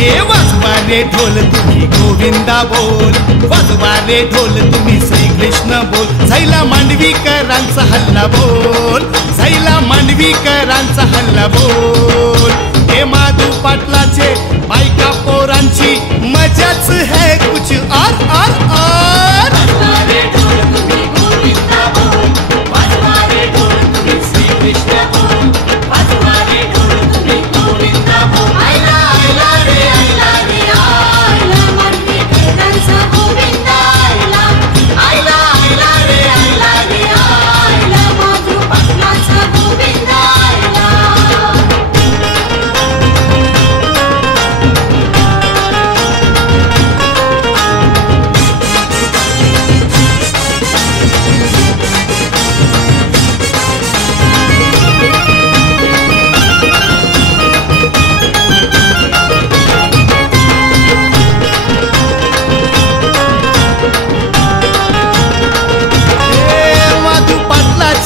ए वाजवा रे ढोल तुम्ही गोविंदा बोल, वाजवा रे ढोल तुम्ही श्रीकृष्ण बोल. झैला मांडवीकरांचा हल्ला बोल, झैला मांडवीकरांचा हल्ला बोल. हे माधू पाटलाचे बायका पोरांची मजाच है कुछ और और और. वाजवा रे ढोल तुम्ही गोविंदा बोल, वाजवा रे ढोल तुम्ही श्रीकृष्ण बोल, वाजवा रे ढोल तुम्ही गोविंदा बोल. आयला आयला रे आयला रे आयला मांडवीकरांचा गोविंदा आयला. आयला आयला रे आयला रे आयला माधू पाटलाचा गोविंदा आयला.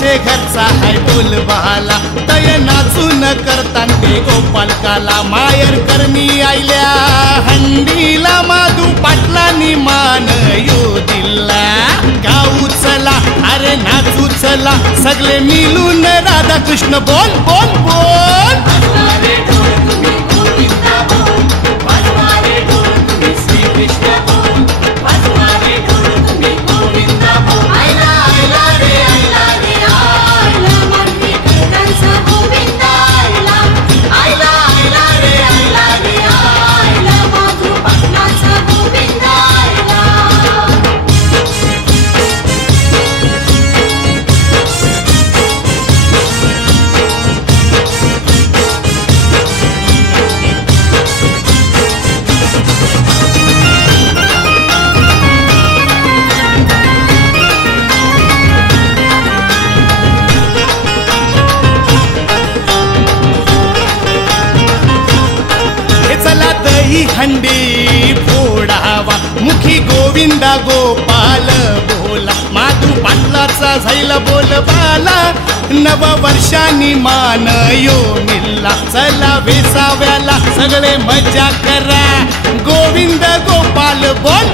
घरचा हाय बोल बहाला तय नाचून करतान ते गोपालकाला. मायर करणी आयल्या हंडीला माधू पाटलानी मान यो दिला. गाऊ चला अरे नाचू चला सगळे मिळून राधा कृष्ण बोल बोल बोल. वाजवा रे ढोल तुम्ही गोविंदा बोल, वाजवा रे ढोल तुम्ही श्रीकृष्ण बोल, वाजवा रे ढोल तुम्ही गोविंदा बोल. आयला आयला रे आयला रे आयला मांडवीकरांचा गोविंदा आयला. आयला आयला रे आयला रे आयला माधू पाटलाचा गोविंदा आयला. चला दही हंडी फोडावा मुखी गोविंदा गोपाल बोला. माधू पाटलाचा झैल बोल बाला नव वर्षांनी मान यो मिल्ला. चला वेसाव्याला सगळे मजा करा गोविंद गोपाल बोल